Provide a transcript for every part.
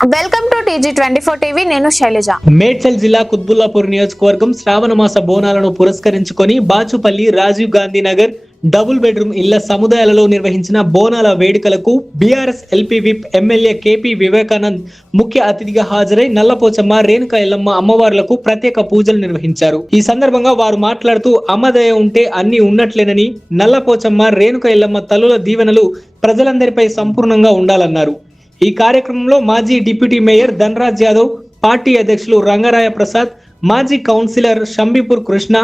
Welcome to TG24 TV. నేను శైలజ. మేడ్చల్ జిల్లా కుత్బుల్లాపూర్ నియోజకవర్గం శ్రావణ మాస బోనాలను పురస్కరించుకొని బాచుపల్లి, రాజీవ్ గాంధీ నగర్ డబుల్ బెడ్రూమ్ ఇళ్ల సముదాయాలలో నిర్వహించిన బోనాల వేడుకలకు BRS LP whip MLA KP Vivekanand ముఖ్య అతిథిగా హాజరై నల్లపోచమ్మ, రేణుక ఎల్లమ్మ అమ్మవార్లకు ప్రత్యేక పూజలు నిర్వహించారు. ఈ సందర్భంగా వారు మాట్లాడుతూ అమ్మదయ ఉంటే అన్ని ఉన్నట్లేనని, నల్లపోచమ్మ, రేణుక ఎల్లమ్మ తల్లుల దీవెనలు ప్రజలందరిపై సంపూర్ణంగా ఉండాలన్నారు. ఈ కార్యక్రమంలో మాజీ deputy mayor Dhanraj Yadav, party అధ్యక్షులు రంగరాయ ప్రసాద్, మాజీ కౌన్సిలర్ షంబీపూర్ కృష్ణ,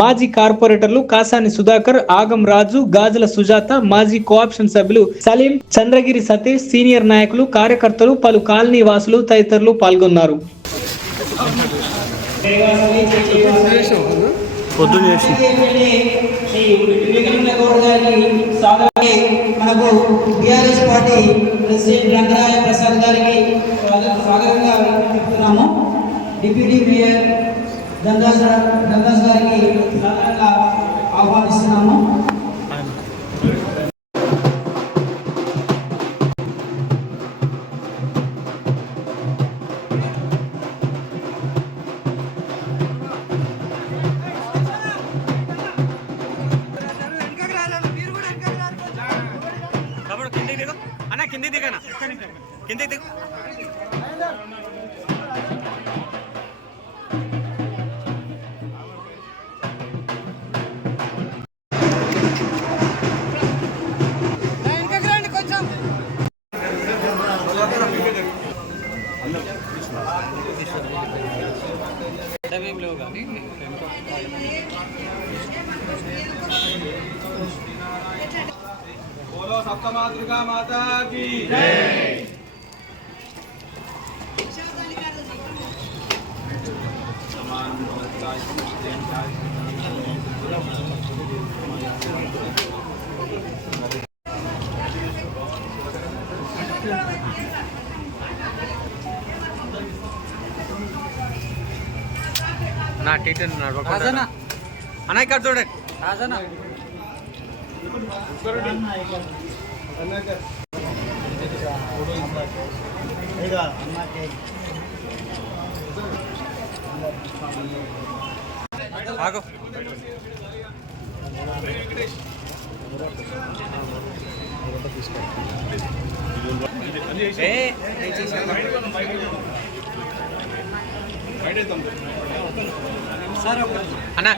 మాజీ కార్పొరేటర్లు కాసాని సుధాకర్, ఆగం రాజు, గాజుల సుజాత, మాజీ కోఆప్షన్ సభ్యులు సలీం, చంద్రగిరి సతీష్, సీనియర్ నాయకులు, కార్యకర్తలు, పలు కాలనీ వాసులు తదితరులు పాల్గొన్నారు. మనకు TRS party president Rangaraya Prasad గారికి స్వాగతంగా చెప్తున్నాము. డిప్యూటీ మేయర్ ధనరాజ్ గారికి సాధారణంగా ఆహ్వానిస్తున్నాము. కింది దిగనా కింది దిగు. ఏం లేవు కానీ बोलो सप्तमा दुर्गा माता की जय। ना टीचर ना अना ఇక్కడ చూడండి రాజనా ఆగో అన్నా